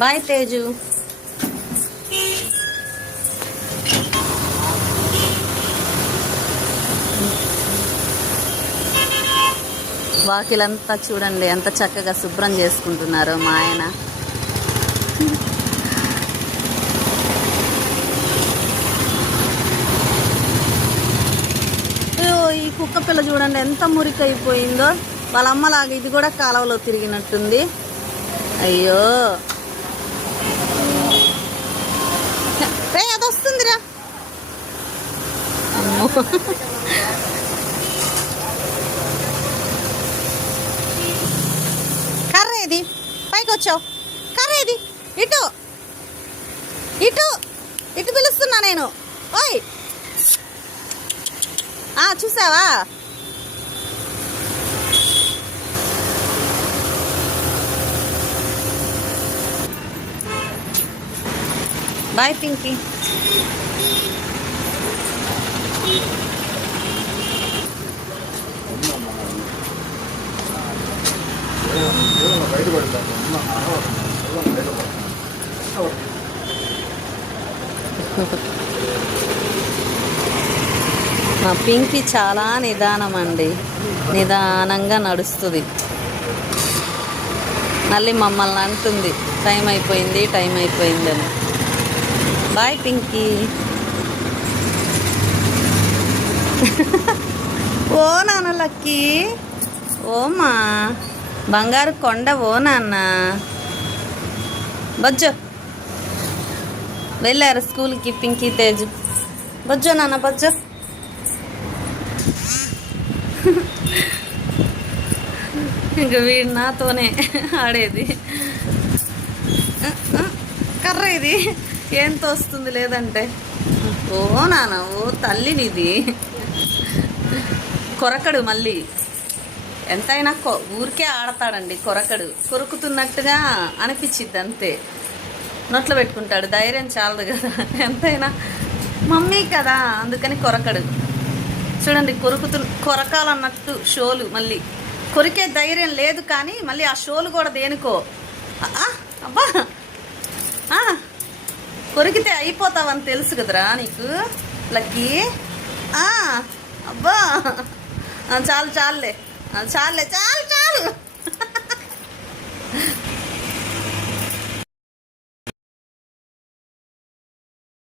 Bye Teju. వాకిలంతా చూడండి ఎంత చక్కగా శుభ్రం చేసుకుంటున్నారో మా ఆయన. ఈ కుక్క పిల్ల చూడండి ఎంత మురికైపోయిందో. వాళ్ళ అమ్మలాగా ఇది కూడా కాలువలో తిరిగినట్టుంది. అయ్యో రే అది వస్తుందిరా. అమ్మో కర్ర ఏది? పైకి వచ్చావు. కర్ర ఏది? ఇటు ఇటు ఇటు పిలుస్తున్నా నేను. ఓయ్ చూసావా? బాయ్ పింకీ. మా పింకీ చాలా నిదానం అండి, నిదానంగా నడుస్తుంది. మళ్ళీ మమ్మల్ని అంటుంది టైం అయిపోయింది టైం అయిపోయిందని. బాయ్ పింకీ. ఓ నాన్న లక్కీ. ఓమా బంగారు కొండ. ఓ నాన్న బజ్జో. వెళ్ళారు స్కూల్కి పింకీ తేజు. బజ్జో నాన్న బజ్జో. ఇంక వీడు నాతోనే ఆడేది. కర్ర ఇది ఏం తోస్తుంది లేదంటే. ఓ నాన్న ఓ తల్లినిది. కొరకడు మళ్ళీ ఎంతైనా ఊరికే ఆడతాడండి. కొరకడు కొరుకుతున్నట్టుగా అనిపించిద్ది అంతే. నోట్లో పెట్టుకుంటాడు. ధైర్యం చాలదు కదా ఎంతైనా. మమ్మీ కదా అందుకని కొరకడు. చూడండి కొరకాలన్నట్టు షోలు. మళ్ళీ కొరికే ధైర్యం లేదు కానీ మళ్ళీ ఆ షోలు కూడా దేనికో. అబ్బా కొరికితే అయిపోతావని తెలుసు కదరా నీకు లక్కీ. అబ్బా చాలు చాలులే చాలులే చాలు చాలు.